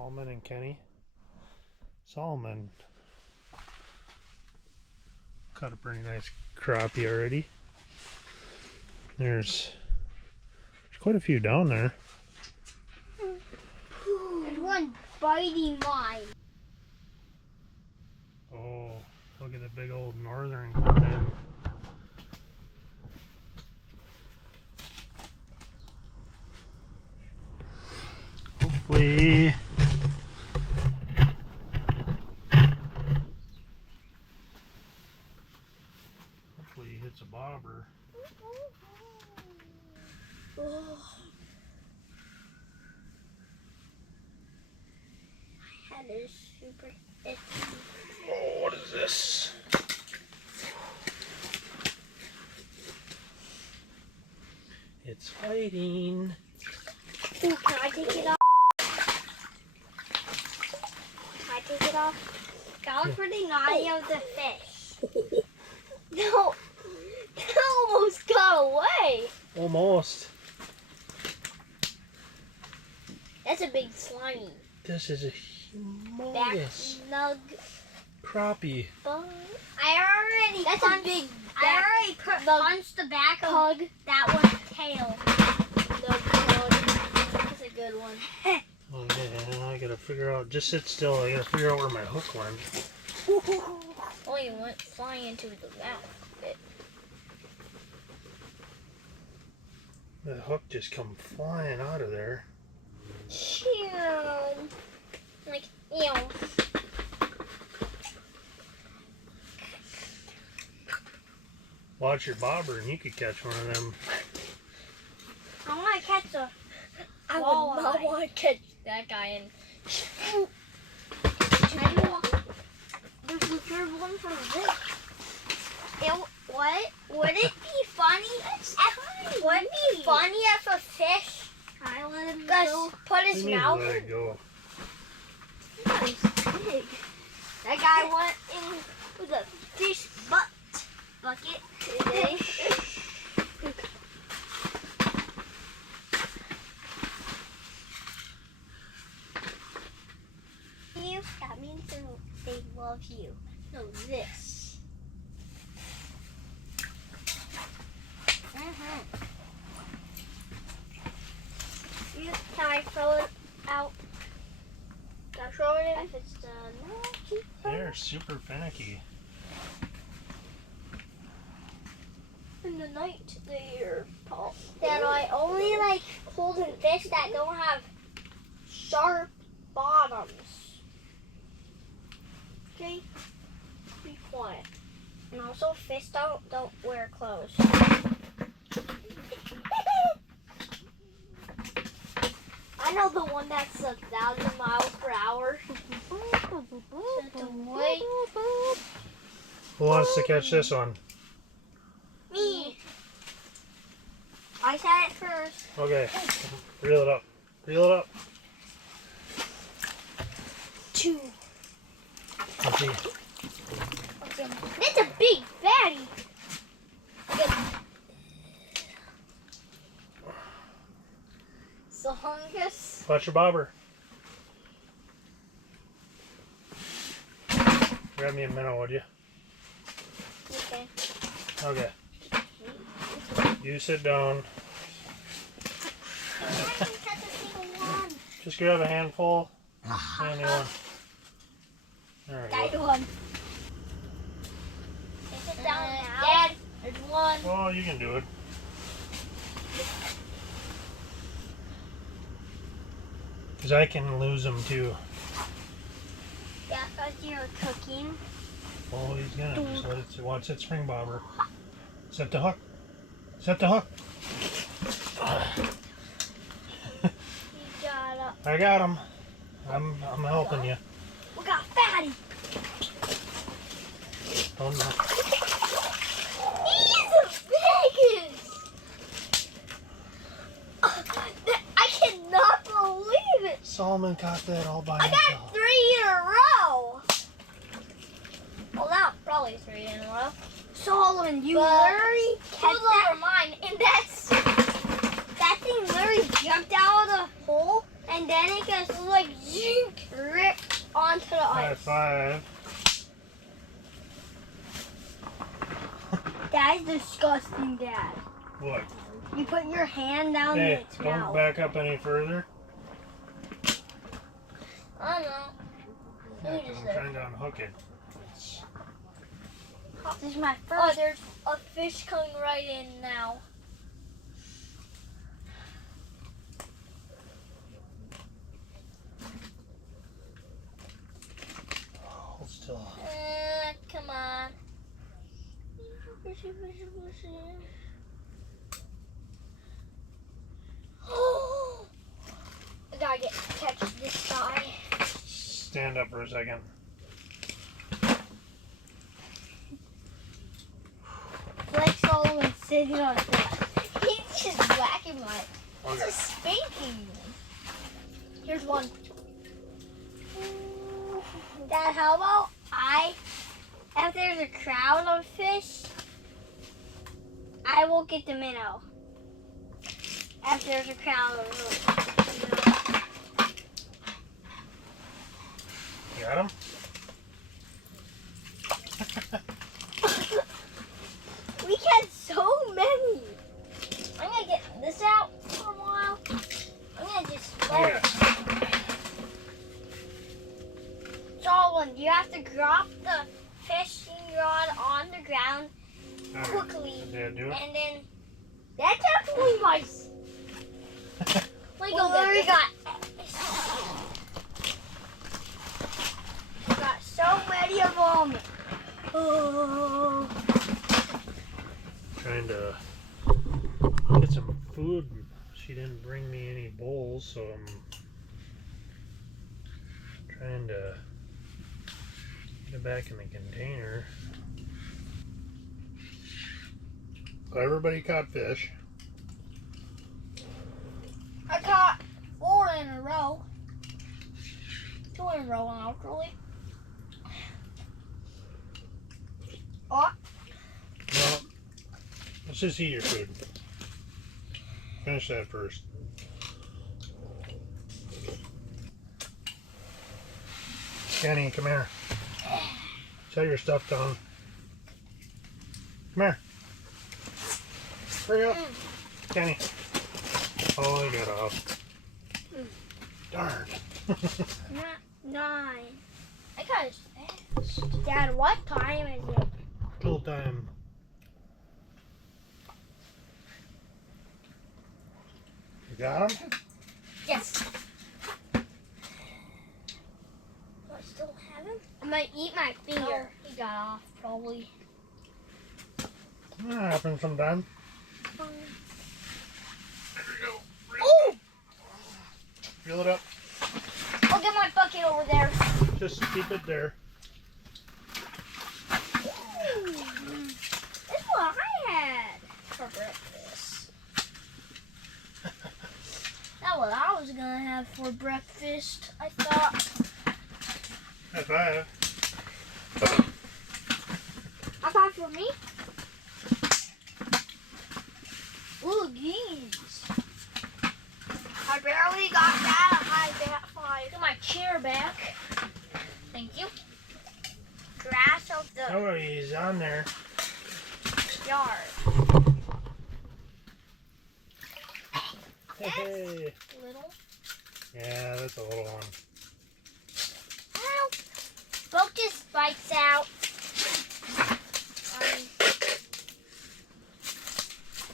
Solomon and Kenny. Solomon caught a pretty nice crappie already. There's quite a few down there. There's one biting mine. Oh, look at the big old northern coming in. Hopefully he hits a bobber. Oh. My head is super itchy. Oh, what is this? It's fighting. Ooh, can I take it off? Can I take it off? That was pretty naughty of the fish. No, that almost got away. Almost. That's a big slimy. This is a humongous Nug. crappie. That's a big. I already punched the back of that one's tail. That's a good one. Okay, I gotta figure out. Just sit still. I gotta figure out where my hook went. Oh, you went flying into the mouth. The hook just come flying out of there. Like, ew. Watch your bobber and you could catch one of them. I want to catch a I would not want to catch that guy in. There's a third one for this. What? Would it be funny? Would it be funny if a fish I let him just put his mouth Let it go. That is big. That guy went in with a fish bucket today. That means they love you. No, this. Can I throw it out? Can I throw it in? If it's no, They're super finicky. in the night they're tall. That I only like holding fish that don't have sharp bottoms. Okay? Be quiet. And also fish don't wear clothes. I know the one that's 1,000 miles per hour. Who wants to catch this one? Me. I said it first. Okay, reel it up. Reel it up. 2. Let's see. That's a big fatty. Songus. Watch your bobber. Grab me a minnow, would you? Okay. Okay. You sit down. I didn't catch a single one. Just grab a handful. Any one. There we Got go. one. Is it down now? Dad, there's one. Oh, you can do it. Because I can lose them too. Yeah, because you're cooking. Oh, he's gonna. Just let it, watch that spring bobber. Set the hook. Set the hook. You got I got him. I'm helping you. We got fatty. Oh no. He's the biggest. I cannot believe it. Solomon caught that all by I himself. got 3 in a row. Well, not probably 3 in a row. Solomon, you literally kept that over mine, and that thing literally jumped out of the hole, and then it just like zoom 5. That is disgusting, Dad. What? You put your hand down Hey, its don't mouth. back up any further. I don't know. Yeah, Who 'cause is I'm there? trying to unhook it. This is my Oh, first. there's a fish coming right in now. Hold still. Come on. Fishy, fishy, fishy. I gotta catch this guy. Stand up for a second. Blake Sullivan sitting on this. He's just whacking my. He's Okay. just spanking me. Here's one. Dad, how about if there's a crowd of fish, I will get the minnow. If there's a crowd of fish. You got him? We had so many. I'm gonna get this out for a while. I'm gonna just let it. Sullivan, you have to drop the fishing rod on the ground Alright. quickly. Did I do it? And then that's actually nice. Let Well, go, we baby. got so many of them. Oh. Trying to get some food. She didn't bring me any bowls, so I'm trying to get it back in the container. Everybody caught fish. I caught 4 in a row. 2 in a row, actually. Well, let's just eat your food. Finish that first. Kenny, come here. Set your stuff down. Come here. Hurry up. Kenny. Oh, I got off. Darn. Nine. I got it fast. Dad, what time is it? Full time. You got him? Yes. Do I still have him? I'm gonna eat my finger. Oh, he got off, probably. That happens sometime. Oh! Fill it up. I'll get my bucket over there. Just keep it there. That's what I had For breakfast. That's what I was gonna have for breakfast, I thought. High five. I got for me. Ooh, geez. I barely got that high five. Get my chair back. Thank you. Grass of the Oh, he's on there. yard. Hey. Little. Yeah, that's a little one. Ow. Boat just bites out.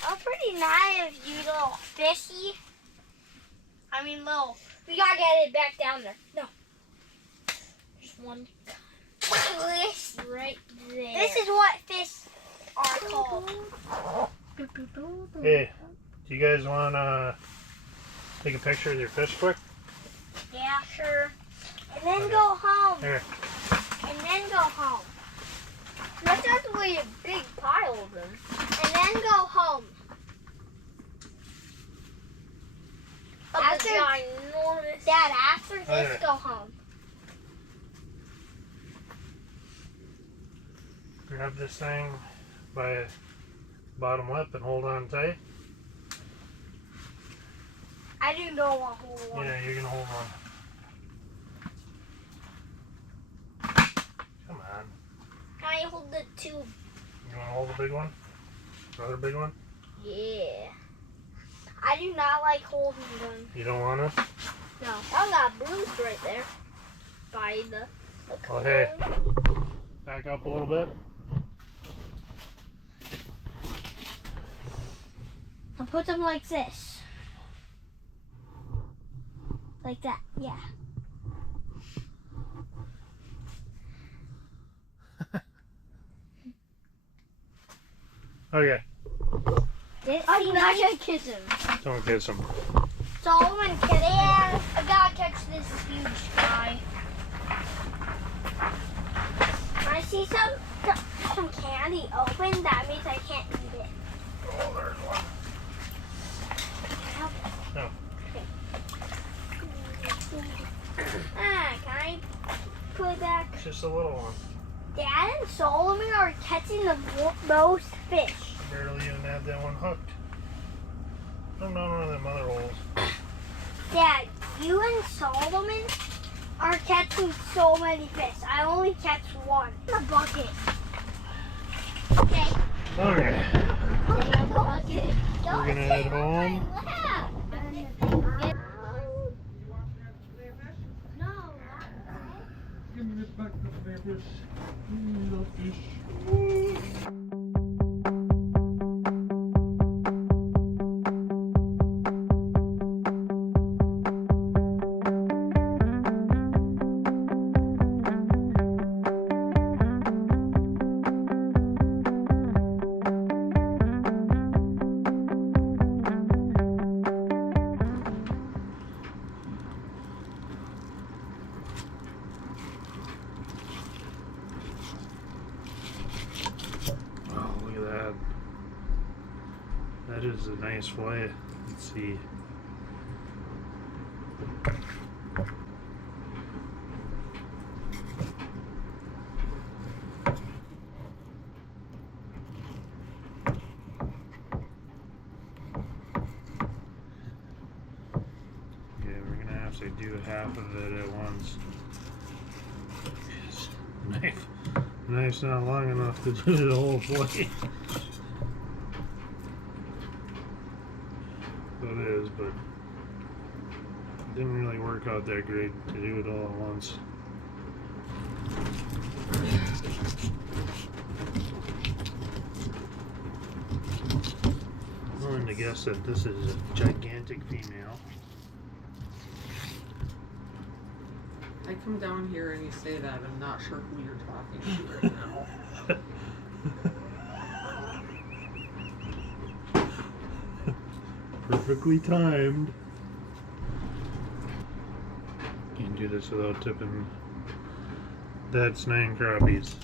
Oh, pretty nice of you, little fishy. I mean, little. We gotta get it back down there. No. Just one This right there. is what fish are called. Hey, do you guys want to take a picture of your fish quick? Yeah, sure. And then go home. Here. And then go home. That's actually a big pile of them. And then go home. That's After- ginormous. Dad, after this, Okay. go home. Grab this thing by bottom lip and hold on tight. I didn't know what whole one. Yeah, you're gonna hold on. I hold the tube? You want to hold the big one? Another big one? Yeah. I do not like holding them. You don't want to? No. I got bruised right there. By the Oh, hey. Back up a little bit. I'll put them like this. Like that, yeah. Okay. I'm not gonna kiss him. Don't kiss him. Solomon, I gotta catch this huge guy. When I see some candy open, that means I can't eat it. Oh, there's one. No. Can I put back? It's just a little one. Dad and Solomon are catching the most fish. Barely even had that one hooked. I'm not one of them other holes. Dad, you and Solomon are catching so many fish. I only catch one. In the bucket. Okay. Okay. In the bucket. We're gonna head home. No. Give me back the papers. The fish. Oh, look at that. That is a nice fillet. Let's see. Okay, we're gonna have to do half of it at once. Knife's not long enough to do the whole plate. So it is, but it didn't really work out that great to do it all at once. I'm willing to guess that this is a gigantic female. I come down here and you say that, I'm not sure who you're talking to right now. Perfectly timed. Can't do this without tipping. That's 9 crappies.